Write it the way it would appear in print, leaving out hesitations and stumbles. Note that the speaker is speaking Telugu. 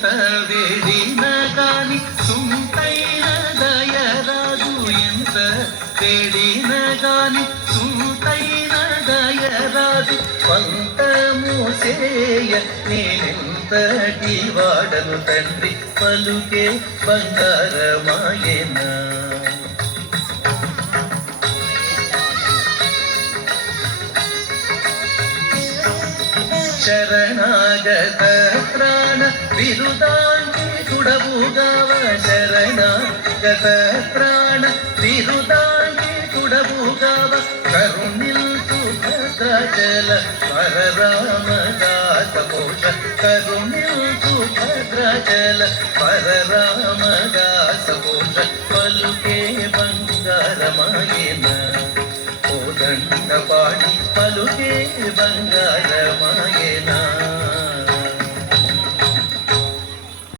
ఎంత వేడిన కాని సుంతైన దయరాదు ఎంత వేడిన కాని సుంతైన దయరాదు పంతము చేయ నేనెంతటి వాడను తండ్రి పలుకే బంగారమాయనా శరణాగత ప్రాణ బిరుదాంకితుడవుగావ శరణాగత ప్రాణ బిరుదాంకితుడవుగావ కరుణిల్సు భద్రాచల పరరామదాస పోష కరుణిల్సు భద్రాచల పరరామదాస పోష పలుకే బంగారమాయన కోదండ పాడి పలుకే బంగారమ